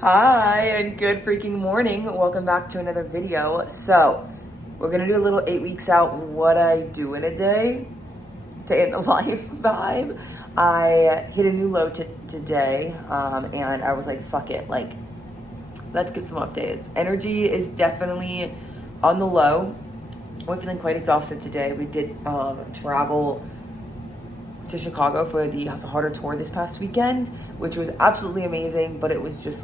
Hi, and good freaking morning. Welcome back to another video. So, we're gonna do a little 8 weeks out what I do in a day in the life vibe. I hit a new low today, and I was like, fuck it, like, let's give some updates. Energy is definitely on the low. We're feeling quite exhausted today. We did travel to Chicago for the Hustle Harder tour this past weekend, which was absolutely amazing, but it was just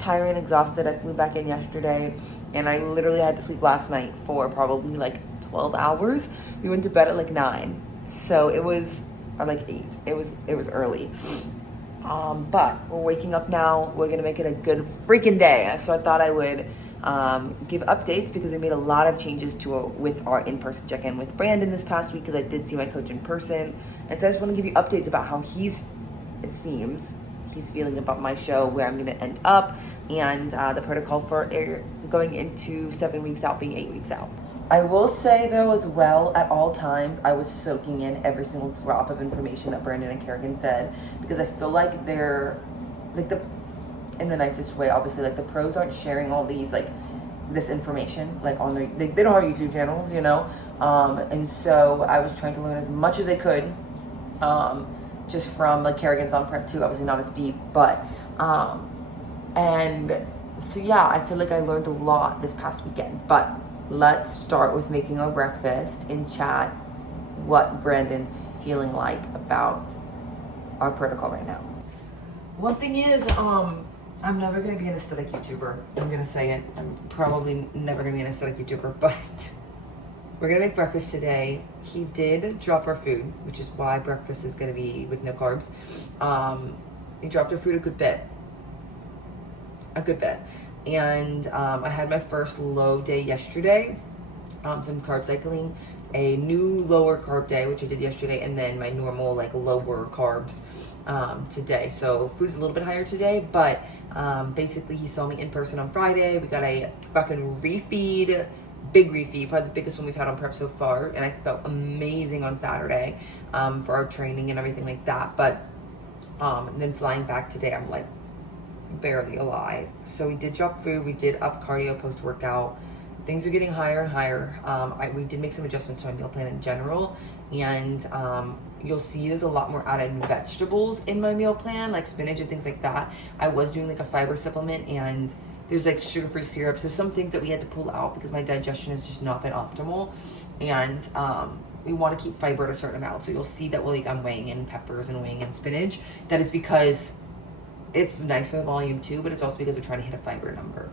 tiring and exhausted. I flew back in yesterday and I literally had to sleep last night for probably like 12 hours. We went to bed at like 9. So it was, or like 8. It was early. But we're waking up now. We're gonna make it a good freaking day. So I thought I would give updates because we made a lot of changes with our in-person check-in with Brandon this past week because I did see my coach in person. And so I just want to give you updates about how he's feeling about my show, where I'm going to end up, and the protocol for going into 7 weeks out being 8 weeks out. I will say though as well, at all times, I was soaking in every single drop of information that Brandon and Kerrigan said, because I feel like they're in the nicest way, obviously, like the pros aren't sharing all these this information on their, they don't have YouTube channels, you know, and so I was trying to learn as much as I could, just from Kerrigan's on prep too, obviously not as deep, but and so yeah, I feel like I learned a lot this past weekend. But let's start with making our breakfast and chat what Brandon's feeling like about our protocol right now. One thing is, I'm never going to be an aesthetic YouTuber. I'm going to say it. I'm probably never going to be an aesthetic YouTuber, but we're going to make breakfast today. He did drop our food, which is why breakfast is going to be with no carbs. He dropped our food a good bit. And I had my first low day yesterday. Some carb cycling, a new lower carb day, which I did yesterday, and then my normal lower carbs today. So food's a little bit higher today, but basically he saw me in person on Friday. We got a fucking refeed, big refeed, probably the biggest one we've had on prep so far, and I felt amazing on Saturday for our training and everything like that. But and then flying back today, I'm like barely alive. So we did drop food, we did up cardio post-workout. Things are getting higher and higher. We did make some adjustments to my meal plan in general, and you'll see there's a lot more added vegetables in my meal plan, like spinach and things like that. I was doing a fiber supplement, and there's sugar-free syrups. There's some things that we had to pull out because my digestion has just not been optimal, and we want to keep fiber at a certain amount. So you'll see that I'm weighing in peppers and weighing in spinach. That is because it's nice for the volume too, but it's also because we're trying to hit a fiber number.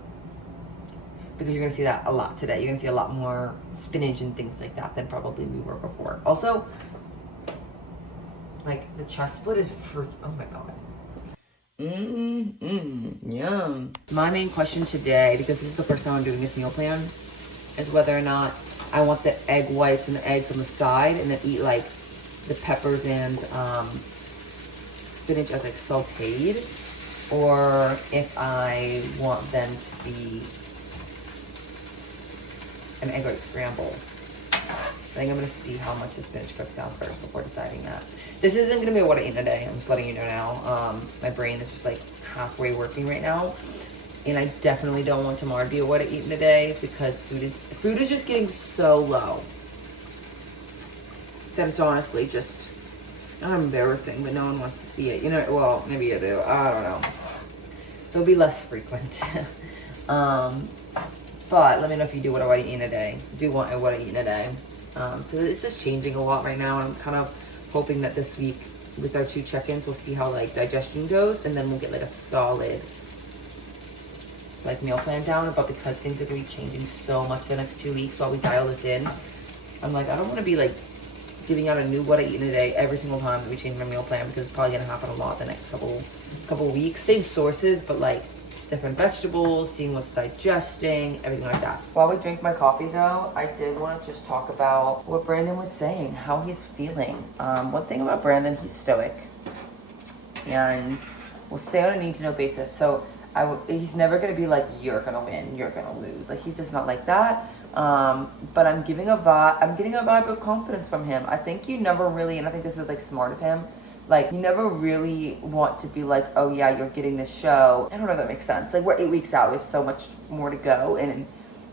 Because you're going to see that a lot today. You're going to see a lot more spinach and things like that than probably we were before. Also, the chest split is oh my god. Yum. My main question today, because this is the first time I'm doing this meal plan, is whether or not I want the egg whites and the eggs on the side and then eat the peppers and spinach as sauteed, or if I want them to be an egg white scramble. I think I'm going to see how much the spinach cooks down first before deciding that. This isn't going to be what I eat in a day. I'm just letting you know now. My brain is just halfway working right now. And I definitely don't want tomorrow to be what I eat in a day, because food is just getting so low that it's honestly just not embarrassing, but no one wants to see it. You know, well, maybe you do. I don't know. It'll be less frequent. But let me know if you do what I eat in a day. Do want what I eat in a day. Because it's just changing a lot right now. And I'm kind of hoping that this week with our 2 check-ins, we'll see how digestion goes. And then we'll get a solid meal plan down. But because things are going to be changing so much the next 2 weeks while we dial this in, I'm I don't want to be giving out a new what I eat in a day every single time that we change my meal plan, because it's probably going to happen a lot the next couple weeks. Same sources, but different vegetables, seeing what's digesting, everything like that. While we drink my coffee though, I did want to just talk about what Brandon was saying, how he's feeling. One thing about Brandon, he's stoic, and we'll say on a need-to-know basis. So he's never going to be you're going to win, you're going to lose. He's just not like that. But I'm getting a vibe of confidence from him. I think you never really, and I think this is smart of him, Like, you never really want to be like, oh yeah, you're getting this show. I don't know if that makes sense. Like, we're 8 weeks out. There's so much more to go. And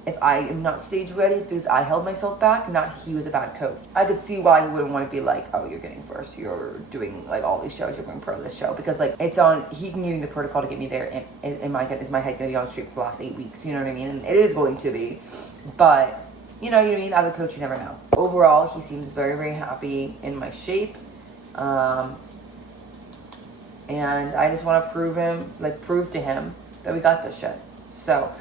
if I am not stage ready, it's because I held myself back, not he was a bad coach. I could see why he wouldn't want to be like, oh, you're getting first. You're doing like all these shows. You're going pro this show. Because like, it's on, he can give me the protocol to get me there. And is my head going to be on street for the last 8 weeks? You know what I mean? And it is going to be. But, you know what I mean? As a coach, you never know. Overall, he seems very, very happy in my shape. And I just want to prove to him that we got this shit. So,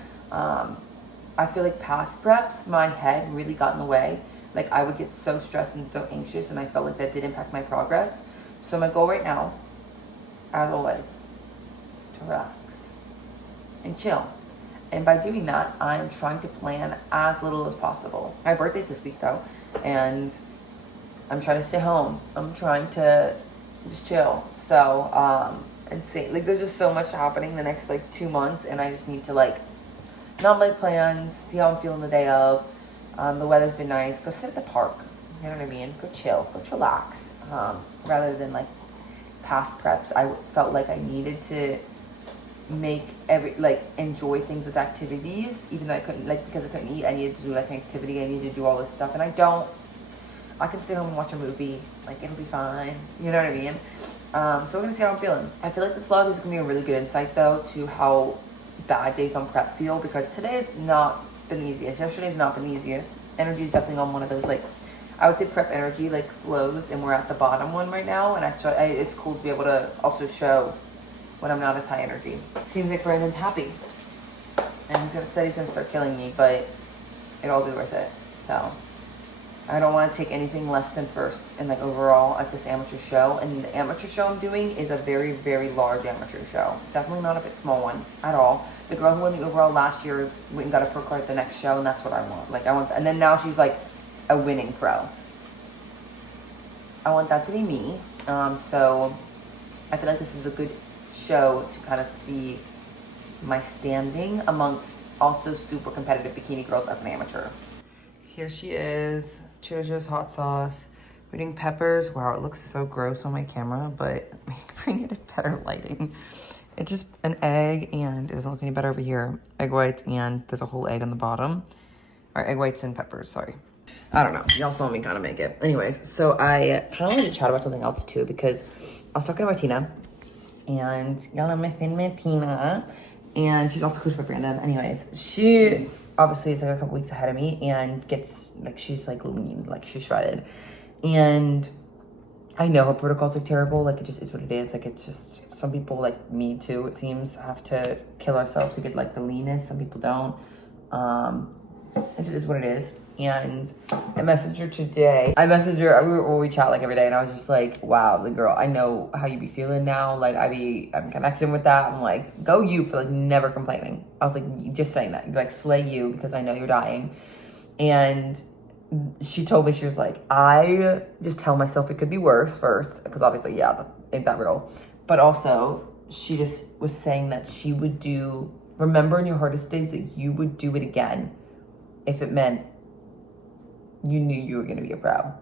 I feel like past preps, my head really got in the way. Like, I would get so stressed and so anxious, and I felt like that did impact my progress. So my goal right now, as always, to relax and chill. And by doing that, I'm trying to plan as little as possible. My birthday's this week though, and I'm trying to stay home. I'm trying to just chill. So, and see, like, there's just so much happening the next like 2 months, and I just need to like not make plans, see how I'm feeling the day of. The weather's been nice. Go sit at the park. You know what I mean? Go chill. Go chillax. Rather than like past preps, I felt like I needed to make enjoy things with activities, even though I couldn't, like, because I couldn't eat. I needed to do like an activity. I needed to do all this stuff, and I can stay home and watch a movie. Like, it'll be fine. You know what I mean? So we're gonna see how I'm feeling. I feel like this vlog is gonna be a really good insight though to how bad days on prep feel, because today's not been the easiest. Yesterday's not been the easiest. Energy is definitely on one of those, like, I would say prep energy like flows, and we're at the bottom one right now. And actually, it's cool to be able to also show when I'm not as high energy. Seems like Brandon's happy, and he's gonna say he's gonna start killing me, but it'll all be worth it. So I don't want to take anything less than first in like overall at this amateur show. And the amateur show I'm doing is a very, very large amateur show. Definitely not a big small one at all. The girl who won the overall last year went and got a pro card at the next show, and that's what I want. Like, I want, and then now she's like a winning pro. I want that to be me. So I feel like this is a good show to kind of see my standing amongst also super competitive bikini girls as an amateur. Here she is, Trader Joe's hot sauce. We're doing peppers. Wow, it looks so gross on my camera, but we can bring it in better lighting. It's just an egg, and it doesn't look any better over here. Egg whites, and there's a whole egg on the bottom. Or egg whites and peppers, sorry. I don't know, y'all saw me kind of make it. Anyways, so I kind of wanted to chat about something else too, because I was talking to Martina, and y'all know my friend Martina, and she's also coached by Brandon. Anyways, she obviously is like a couple weeks ahead of me, and gets like, she's like lean, like she's shredded. And I know her protocol's like terrible, like it just is what it is. Like, it's just, some people like me too, it seems, have to kill ourselves to get like the leanness. Some people don't. It just is what it is. And I messaged her today. We chat like every day, and I was just like, wow, the girl, I know how you be feeling now. Like, I'm connecting with that. I'm like, go you for like never complaining. I was like, just saying that, like, slay you, because I know you're dying. And she told me, she was like, I just tell myself it could be worse first, because obviously, yeah, that ain't that real. But also, she just was saying that she would remember in your hardest days that you would do it again if it meant you knew you were going to be a pro.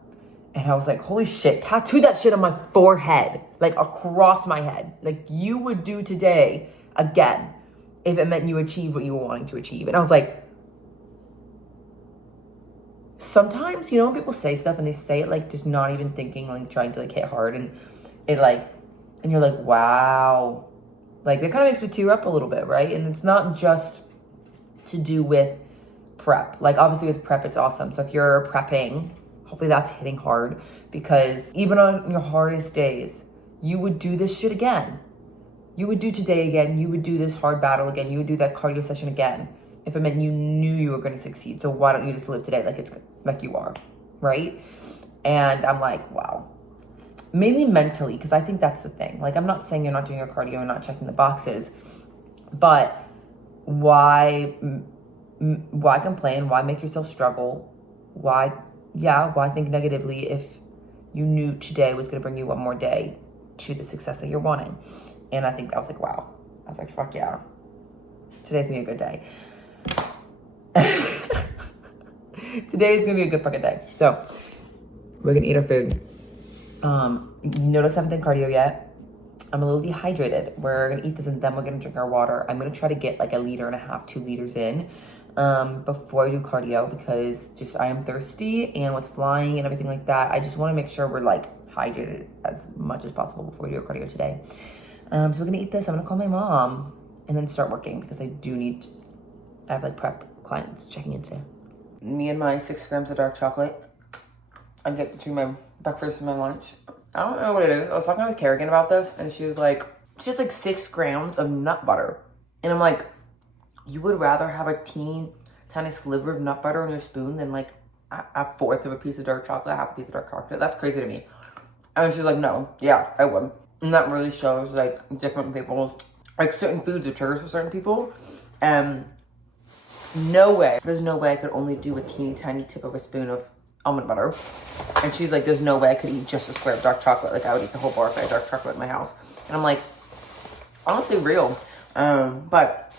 And I was like, holy shit, tattoo that shit on my forehead, like across my head. Like, you would do today again if it meant you achieved what you were wanting to achieve. And I was like, sometimes, you know, when people say stuff and they say it like just not even thinking, like trying to like hit hard, and it like, and you're like, wow. Like, that kind of makes me tear up a little bit, right? And it's not just to do with prep. Like, obviously with prep, it's awesome. So if you're prepping, hopefully that's hitting hard, because even on your hardest days, you would do this shit again. You would do today again. You would do this hard battle again. You would do that cardio session again if it meant you knew you were going to succeed. So why don't you just live today like it's like you are, right? And I'm like, wow. Mainly mentally, because I think that's the thing. Like, I'm not saying you're not doing your cardio and not checking the boxes, but why complain? Why make yourself struggle? Why think negatively if you knew today was going to bring you one more day to the success that you're wanting? And I think I was like, wow. I was like, fuck yeah. Today's going to be a good day. Today is going to be a good fucking day. So we're going to eat our food. You notice I haven't done cardio yet. I'm a little dehydrated. We're gonna eat this and then we're gonna drink our water. I'm gonna try to get like 1.5 liters, 2 liters in before I do cardio, because just I am thirsty, and with flying and everything like that, I just want to make sure we're like hydrated as much as possible before we do our cardio today. So we're gonna eat this. I'm gonna call my mom and then start working, because I have like prep clients checking into. Me and my 6 grams of dark chocolate. I get between my breakfast and my lunch. I don't know what it is. I was talking with Kerrigan about this, and she was like, it's just like 6 grams of nut butter. And I'm like, you would rather have a teeny tiny sliver of nut butter on your spoon than like a fourth of a piece of dark chocolate, half a piece of dark chocolate? That's crazy to me. And she's like, no, yeah, I would. And that really shows like different people's, like certain foods are triggers for certain people. And there's no way I could only do a teeny tiny tip of a spoon of almond butter. And she's like, there's no way I could eat just a square of dark chocolate. Like I would eat the whole bar if I had dark chocolate in my house. And I'm like, honestly real. But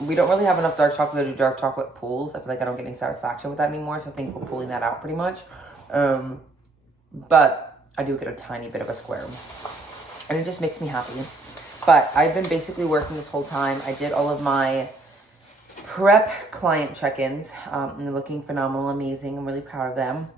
we don't really have enough dark chocolate to do dark chocolate pools. I feel like I don't get any satisfaction with that anymore. So I think we're pulling that out pretty much. But I do get a tiny bit of a square. And it just makes me happy. But I've been basically working this whole time. I did all of my prep client check-ins, and they're looking phenomenal, amazing. I'm really proud of them.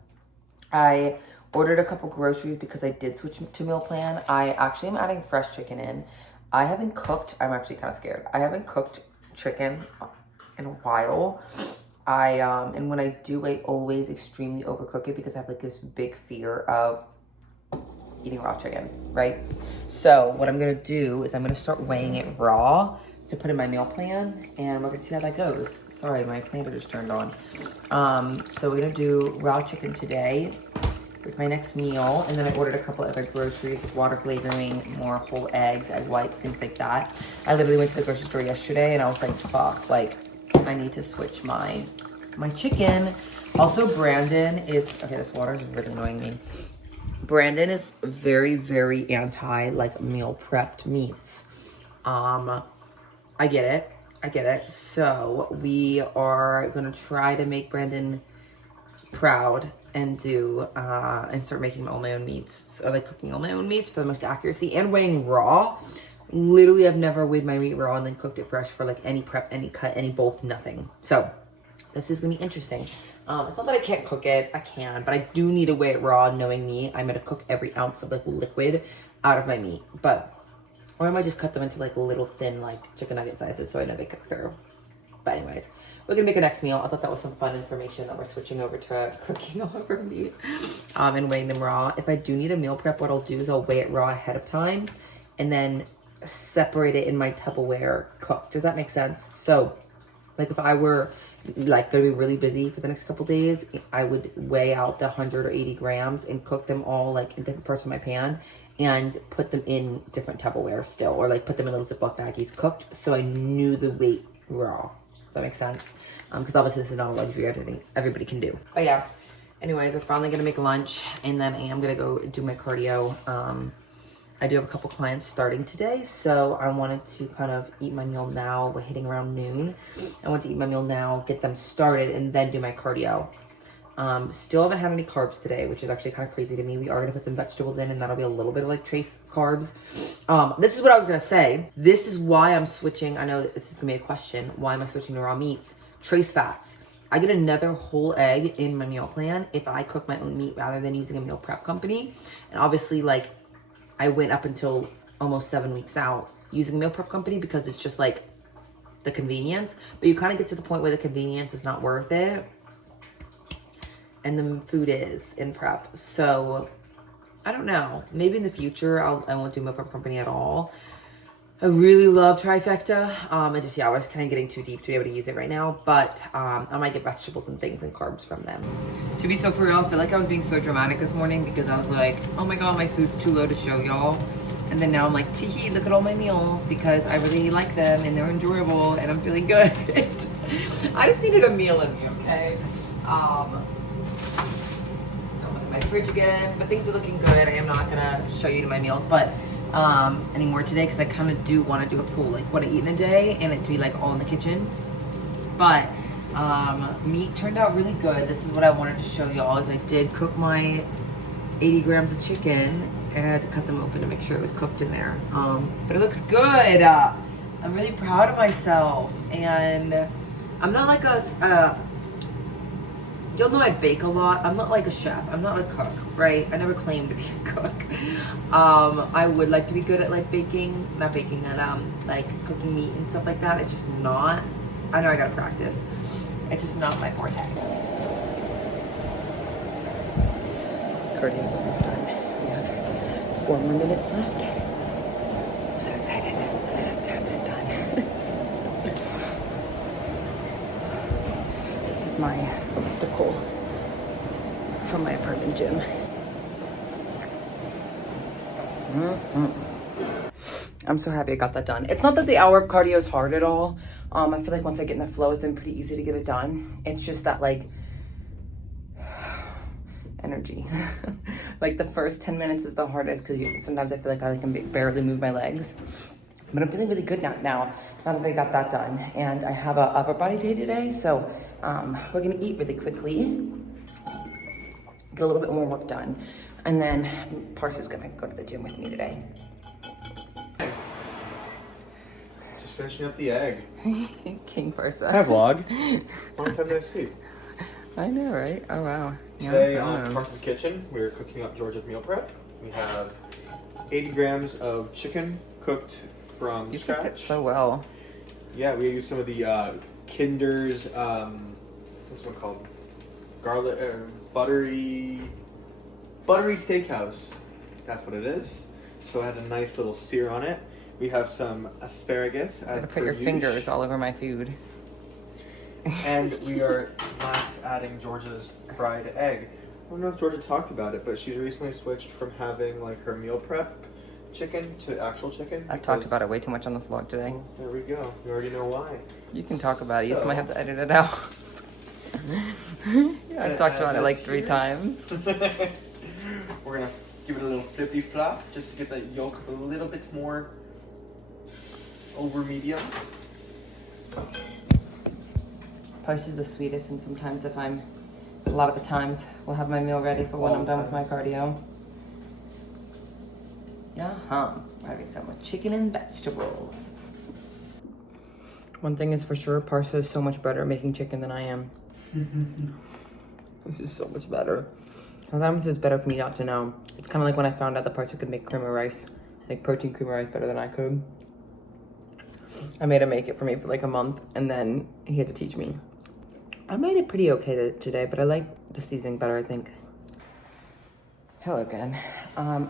I ordered a couple groceries because I did switch to meal plan. I actually am adding fresh chicken in. I haven't cooked. I'm actually kind of scared. I haven't cooked chicken in a while. And when I do, I always extremely overcook it because I have like this big fear of eating raw chicken, right? So what I'm gonna do is I'm gonna start weighing it raw to put in my meal plan, and we're gonna see how that goes. Sorry, my planner just turned on. So we're gonna do raw chicken today with my next meal, and then I ordered a couple other groceries with water flavoring, more whole eggs, egg whites, things like that. I literally went to the grocery store yesterday and I was like, fuck, like I need to switch my chicken. Also, Brandon is, okay, this water is really annoying me. Brandon is very, very anti like meal prepped meats. I get it. So we are gonna try to make Brandon proud and start making all my own meats, or like cooking all my own meats for the most accuracy, and weighing raw. Literally, I've never weighed my meat raw and then cooked it fresh for like any prep, any cut, any bulk, nothing. So this is gonna be interesting. It's not that I can't cook it, I can, but I do need to weigh it raw. Knowing me, I'm gonna cook every ounce of like liquid out of my meat, or I might just cut them into like little thin like chicken nugget sizes so I know they cook through. But anyways, we're gonna make our next meal. I thought that was some fun information that we're switching over to cooking all of our meat and weighing them raw. If I do need a meal prep, what I'll do is I'll weigh it raw ahead of time and then separate it in my Tupperware cooked. Does that make sense? So like if I were like gonna be really busy for the next couple days, I would weigh out the 100 or 80 grams and cook them all like in different parts of my pan and put them in different Tupperware still, or like put them in little Ziploc baggies cooked, so I knew the weight raw. Does that make sense? Because obviously this is not a luxury everybody can do. But yeah, anyways, we're finally gonna make lunch, and then I am gonna go do my cardio. I do have a couple clients starting today, so I wanted to kind of eat my meal now. We're hitting around noon. I want to eat my meal now, get them started, and then do my cardio. Still haven't had any carbs today, which is actually kind of crazy to me. We are going to put some vegetables in, and that'll be a little bit of like trace carbs. This is what I was going to say. This is why I'm switching. I know that this is going to be a question. Why am I switching to raw meats? Trace fats. I get another whole egg in my meal plan if I cook my own meat rather than using a meal prep company. And obviously, like, I went up until almost 7 weeks out using a meal prep company because it's just like the convenience. But you kind of get to the point where the convenience is not worth it, and the food is in prep. So I don't know, maybe in the future I won't do meal prep company at all. I really love Trifecta. I was kind of getting too deep to be able to use it right now, but I might get vegetables and things and carbs from them. To be so for real, I feel like I was being so dramatic this morning because I was like, oh my god, my food's too low to show y'all. And then now I'm like, teehee, look at all my meals because I really like them and they're enjoyable and I'm feeling good. I just needed a meal in me, okay? Don't look at my fridge again, but things are looking good. I am not gonna show you my meals, but anymore today because I kind of do want to do a pool, like what I eat in a day, and it to be like all in the kitchen. But meat turned out really good. This is what I wanted to show y'all. Is I did cook my 80 grams of chicken. I had to cut them open to make sure it was cooked in there. But it looks good. I'm really proud of myself. And I'm not like you'll know I bake a lot. I'm not like a chef. I'm not a cook, right? I never claimed to be a cook. I would like to be good at like baking, not baking, and like cooking meat and stuff like that. It's just not. I know I gotta practice. It's just not my forte. Cardio's almost done. We have 4 more minutes left. I'm so excited to have this done. This is my elliptical from my apartment gym. I'm so happy I got that done. It's not that the hour of cardio is hard at all. I feel like once I get in the flow, it's been pretty easy to get it done. It's just that like energy. Like the first 10 minutes is the hardest because sometimes I feel like I can barely move my legs. But I'm feeling really good now that I got that done. And I have an upper body day today, so we're gonna eat really quickly, get a little bit more work done, and then Parsa's gonna go to the gym with me today. Just finishing up the egg. King Parsa. Hi vlog. Long time no see. I know, right? Oh wow. Today on Parsa's Kitchen, we're cooking up Georgia's meal prep. We have 80 grams of chicken cooked from You scratch. cooked it so well. Yeah, we use some of the Kinder's, what's one called? Garlic, buttery steakhouse. That's what it is. So it has a nice little sear on it. We have some asparagus. I'm gonna put your fingers all over my food. And we are last adding Georgia's fried egg. I don't know if Georgia talked about it, but she's recently switched from having like her meal prep chicken to actual chicken. I've talked about it way too much on this vlog today. Well, there we go. You already know why. You can talk about it. You just might have to edit it out. Yeah, I've talked about it like 3 times. We're gonna give it a little flippy flop just to get the yolk a little bit more over medium. Post is the sweetest, and sometimes if I'm, a lot of the times, we'll have my meal ready for when I'm done with my cardio. Yeah, having some with chicken and vegetables. One thing is for sure, Parsa is so much better at making chicken than I am. This is so much better. Sometimes it's better for me not to know. It's kind of like when I found out that Parsa could make cream of rice, like protein cream of rice better than I could. I made him make it for me for like a month, and then he had to teach me. I made it pretty okay today, but I like the seasoning better, I think. Hello again.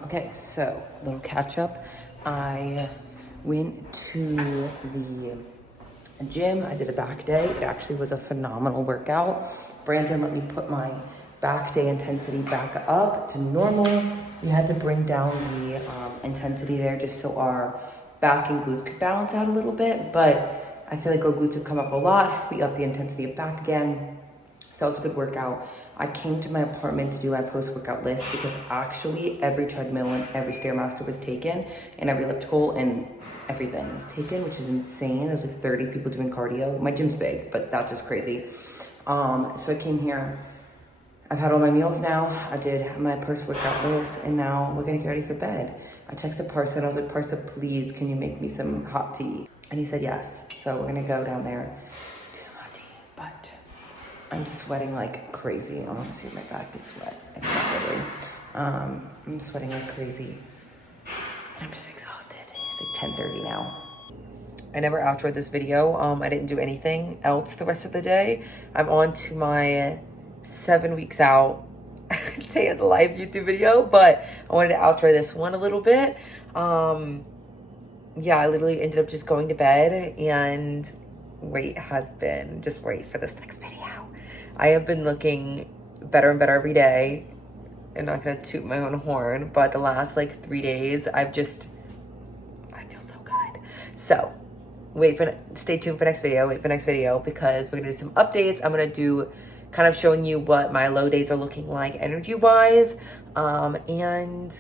Okay, so a little catch up. I went to the gym. I did a back day. It actually was a phenomenal workout. Brandon let me put my back day intensity back up to normal. We had to bring down the intensity there just so our back and glutes could balance out a little bit, but I feel like our glutes have come up a lot. We upped the intensity of back again. So that was a good workout. I came to my apartment to do my post-workout list because actually every treadmill and every Stairmaster was taken, and every elliptical and everything was taken, which is insane. There's like 30 people doing cardio. My gym's big, but that's just crazy. So I came here. I've had all my meals now. I did my post-workout list, and now we're gonna get ready for bed. I texted Parsa and I was like, Parsa, please, can you make me some hot tea? And he said yes. So we're gonna go down there, do some hot tea. But I'm sweating like crazy. I want to see if my back is wet. It's not really. I'm sweating like crazy. And I'm just exhausted. It's like 10:30 now. I never outroed this video. I didn't do anything else the rest of the day. I'm on to my 7 weeks out day of the life YouTube video, but I wanted to outro this one a little bit. Yeah, I literally ended up just going to bed, and wait for this next video. I have been looking better and better every day. I'm not gonna toot my own horn, but the last like 3 days, I feel so good. So stay tuned for next video. Wait for next video because we're gonna do some updates. I'm gonna do kind of showing you what my low days are looking like energy-wise, and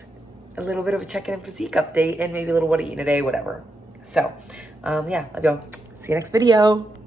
a little bit of a check-in and physique update, and maybe a little what I eat in a day, whatever. So, yeah, love y'all. See you next video.